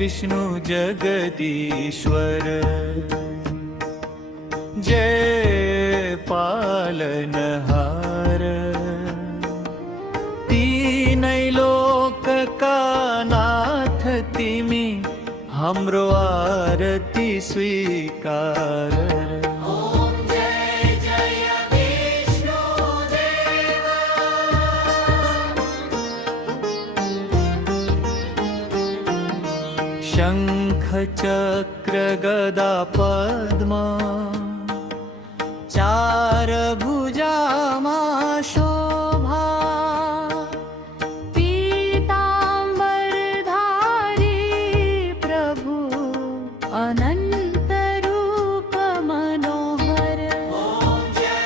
विष्णु जगदीश्वर, जय पालनहार, तीनै लोक का नाथ तिमी, हमरो आरती स्वीकार। शंख चक्र गदा पद्म, चार भुजा मा शोभा, पीतांबर धारी प्रभु, अनंत रूप मनोहर। ओम जय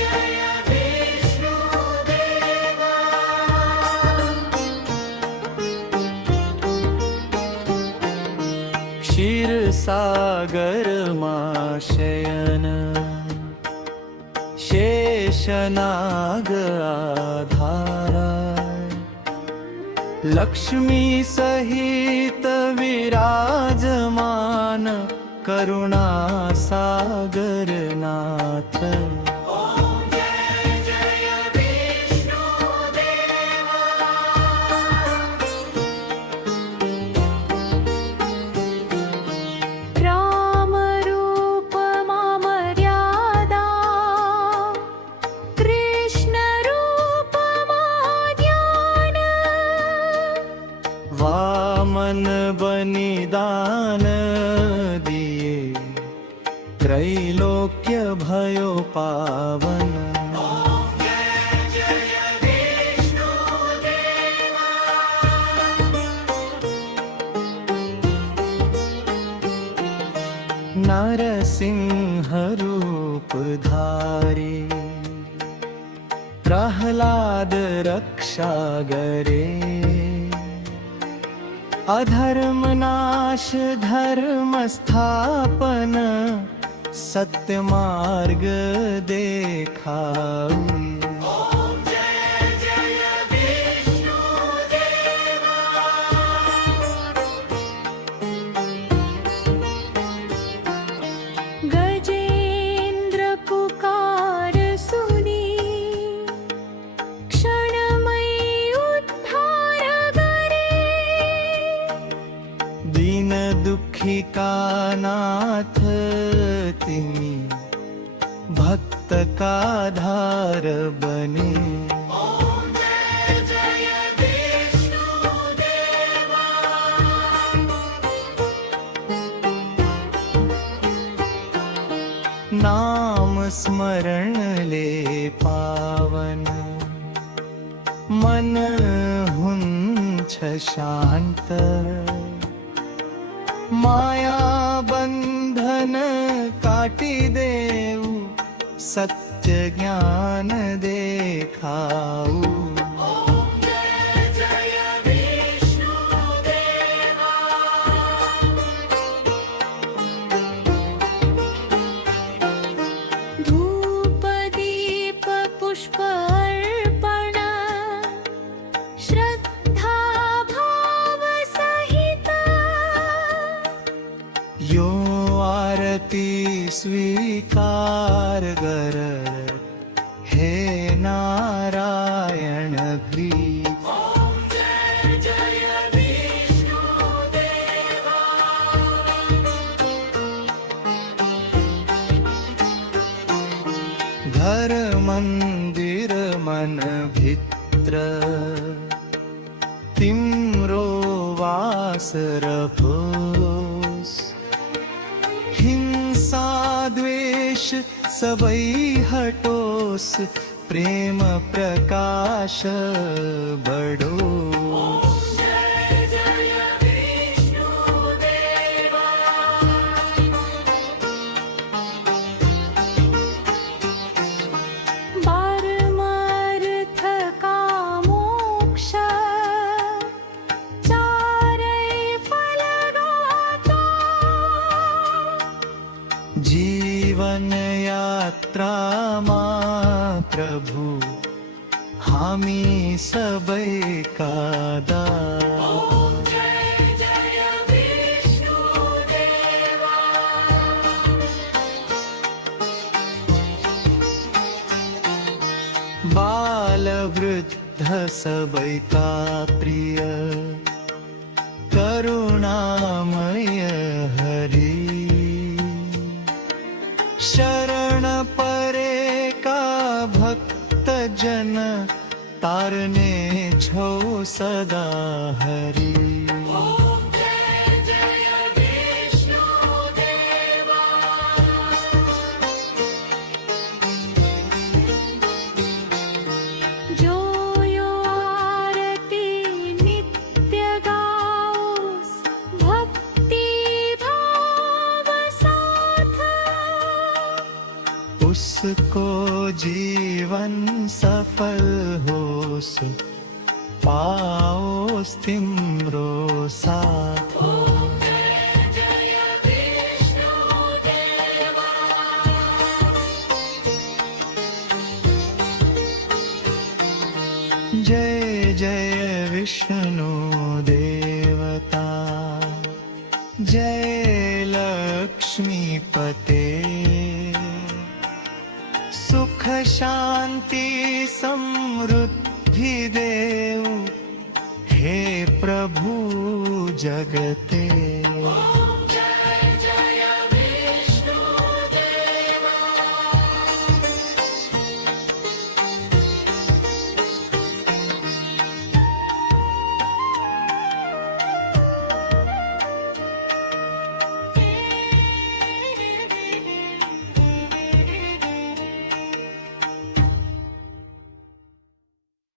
जय विष्णु देवा। क्षीर सागर मा शयन, शेषनाग आधारा, लक्ष्मी सहित विराजमान, करुणा सागर नाथ। ओम जय जय विष्णु देवा। राम रूप मा मर्यादा, कृष्ण रूप मा ज्ञान, वामन बनिदान दिए, त्रैलोक्य भयो पावन। ओम जय जय विष्णु देवा। नरसिंह रूप धारी, प्रहलाद रक्षा गरे, अधर्म नाश धर्म स्थापन, सत्य मार्ग देखाऊ। ओम जय जय विष्णु देवा। गजेंद्र पुकार सुनी, क्षणमय उद्धार करे, दीन दुखी का नाथ तिमी, भक्त का धार बने। ओम जय जय विष्णु देवा। नाम स्मरण ले पावन, मन हुंछ शांत, माया बंधन काटी देऊ, सत्य ज्ञान देखाऊ। ओम जय जय विष्णु देवा। धूप दीप पुष्प अर्पण, श्रद्धा भाव सहित, यो आरती स्वीकार कर, हे नारायण भी। ओम जय जय विष्णु देवा। घर मंदिर मन भित्र, तिम्रो वास रहोस, हिंसा द्वेष सबई हटोस, प्रेम प्रकाश बढ़ो। ओम जय जय विष्णु देवा। पारमार्थ का मोक्ष, चारै फल गाता, जीवन यात्रा मा प्रभु, हामी सबै का दाता। ओम जय जय विष्णु वृद्ध सबई का प्रिय करुणामय हरि शरण परे का भक्त जन तारने छो सदा हरि ॐ जय जय विष्णुदेवा जो यो आरती नित्य गाओस भक्ति भाव साथ उसको जीवन सफल होस पाओ तिम्रो साथ ॐ जय जय विष्णुदेवा जय जय विष्णु देवता जय लक्ष्मीपते सुख शांति समृद्धि देव हे प्रभु जगते